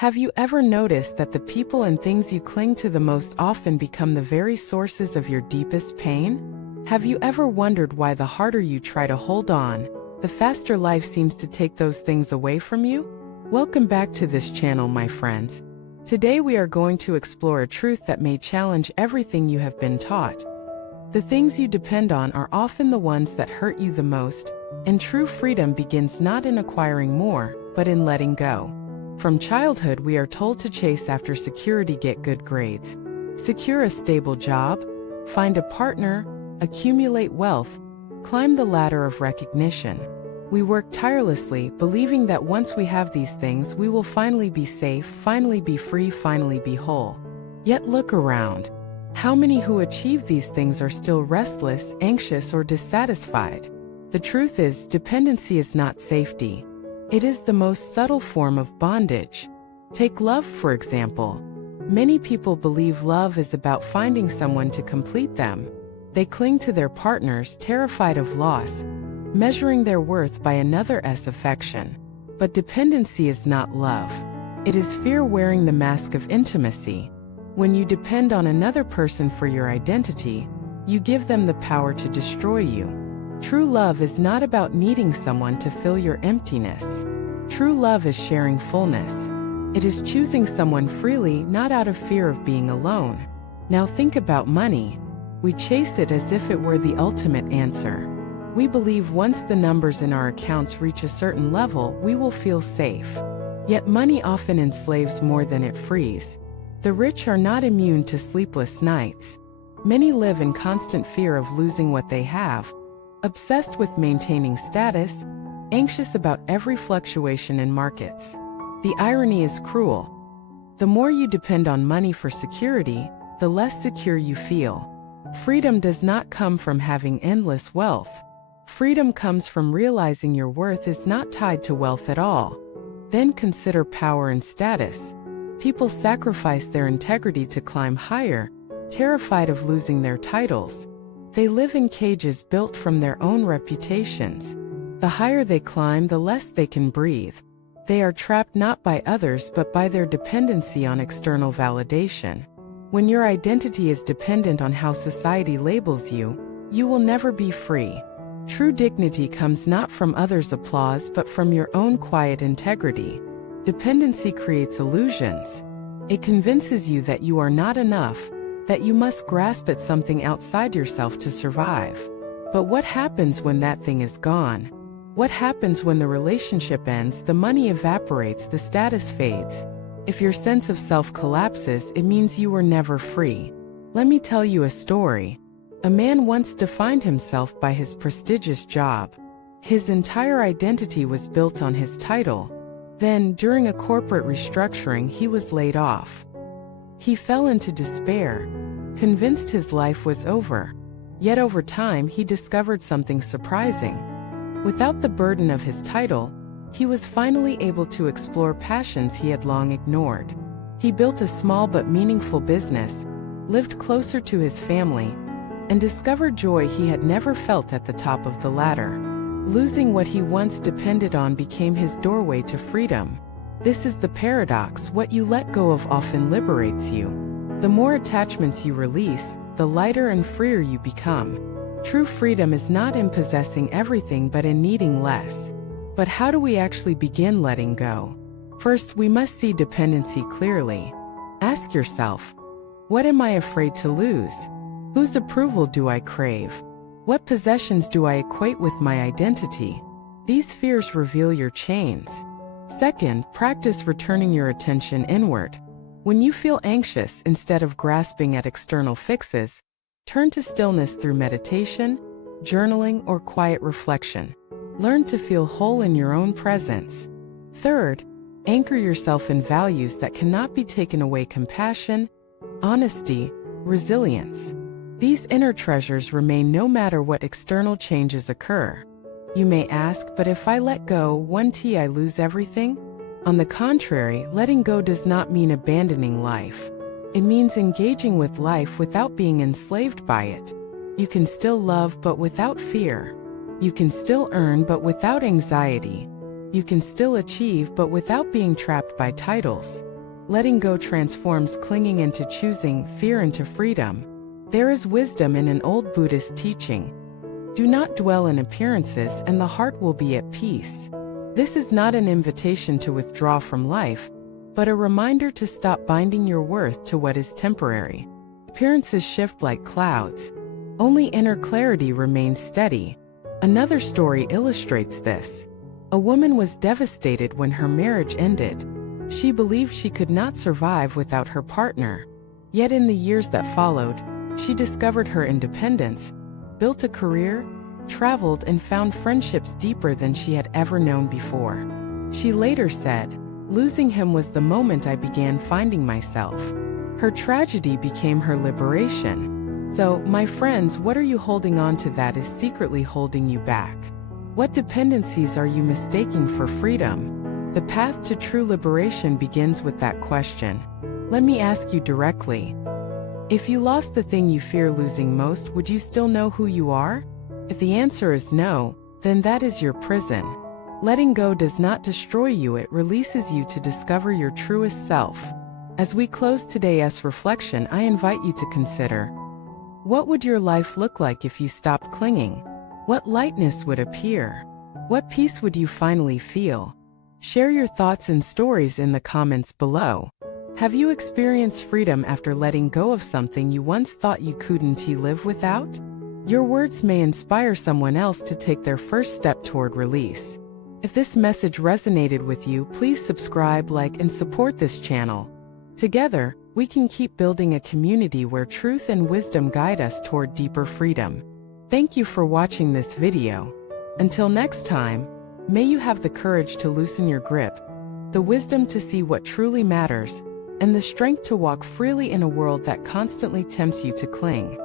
Have you ever noticed that the people and things you cling to the most often become the very sources of your deepest pain? Have you ever wondered why the harder you try to hold on, the faster life seems to take those things away from you? Welcome back to this channel, my friends. Today we are going to explore a truth that may challenge everything you have been taught. The things you depend on are often the ones that hurt you the most, and true freedom begins not in acquiring more, but in letting go. From childhood, we are told to chase after security, get good grades, secure a stable job, find a partner, accumulate wealth, climb the ladder of recognition. We work tirelessly, believing that once we have these things, we will finally be safe, finally be free, finally be whole. Yet look around. How many who achieve these things are still restless, anxious, or dissatisfied? The truth is, dependency is not safety. It is the most subtle form of bondage. Take love, for example. Many people believe love is about finding someone to complete them. They cling to their partners, terrified of loss, measuring their worth by another's affection. But dependency is not love. It is fear wearing the mask of intimacy. When you depend on another person for your identity, you give them the power to destroy you. True love is not about needing someone to fill your emptiness. True love is sharing fullness. It is choosing someone freely, not out of fear of being alone. Now think about money. We chase it as if it were the ultimate answer. We believe once the numbers in our accounts reach a certain level, we will feel safe. Yet money often enslaves more than it frees. The rich are not immune to sleepless nights. Many live in constant fear of losing what they have, obsessed with maintaining status, anxious about every fluctuation in markets. The irony is cruel. The more you depend on money for security, the less secure you feel. Freedom does not come from having endless wealth. Freedom comes from realizing your worth is not tied to wealth at all. Then consider power and status. People sacrifice their integrity to climb higher, terrified of losing their titles. They live in cages built from their own reputations. The higher they climb, the less they can breathe. They are trapped not by others but by their dependency on external validation. When your identity is dependent on how society labels you, you will never be free. True dignity comes not from others' applause but from your own quiet integrity. Dependency creates illusions. It convinces you that you are not enough, that you must grasp at something outside yourself to survive. But what happens when that thing is gone? What happens when the relationship ends, the money evaporates, the status fades? If your sense of self collapses, it means you were never free. Let me tell you a story. A man once defined himself by his prestigious job. His entire identity was built on his title. Then, during a corporate restructuring, he was laid off. He fell into despair, convinced his life was over. Yet over time, he discovered something surprising. Without the burden of his title, he was finally able to explore passions he had long ignored. He built a small but meaningful business, lived closer to his family, and discovered joy he had never felt at the top of the ladder. Losing what he once depended on became his doorway to freedom. This is the paradox: what you let go of often liberates you. The more attachments you release, the lighter and freer you become. True freedom is not in possessing everything but in needing less. But how do we actually begin letting go? First, we must see dependency clearly. Ask yourself, what am I afraid to lose? Whose approval do I crave? What possessions do I equate with my identity? These fears reveal your chains. Second, practice returning your attention inward. When you feel anxious, instead of grasping at external fixes, turn to stillness through meditation, journaling, or quiet reflection. Learn to feel whole in your own presence. Third, anchor yourself in values that cannot be taken away: compassion, honesty, resilience. These inner treasures remain no matter what external changes occur. You may ask, but if I let go, I lose everything? On the contrary, letting go does not mean abandoning life. It means engaging with life without being enslaved by it. You can still love but without fear. You can still earn but without anxiety. You can still achieve, but without being trapped by titles. Letting go transforms clinging into choosing, fear into freedom. There is wisdom in an old Buddhist teaching. Do not dwell in appearances, and the heart will be at peace. This is not an invitation to withdraw from life, but a reminder to stop binding your worth to what is temporary. Appearances shift like clouds. Only inner clarity remains steady. Another story illustrates this. A woman was devastated when her marriage ended. She believed she could not survive without her partner. Yet in the years that followed, she discovered her independence, built a career, traveled, and found friendships deeper than she had ever known before. She later said, "Losing him was the moment I began finding myself." Her tragedy became her liberation. So, my friends, what are you holding on to that is secretly holding you back? What dependencies are you mistaking for freedom? The path to true liberation begins with that question. Let me ask you directly. If you lost the thing you fear losing most, would you still know who you are? If the answer is no, then that is your prison. Letting go does not destroy you, it releases you to discover your truest self. As we close today's reflection, I invite you to consider, what would your life look like if you stopped clinging? What lightness would appear? What peace would you finally feel? Share your thoughts and stories in the comments below. Have you experienced freedom after letting go of something you once thought you couldn't live without? Your words may inspire someone else to take their first step toward release. If this message resonated with you, please subscribe, like, and support this channel. Together, we can keep building a community where truth and wisdom guide us toward deeper freedom. Thank you for watching this video. Until next time, may you have the courage to loosen your grip, the wisdom to see what truly matters, and the strength to walk freely in a world that constantly tempts you to cling.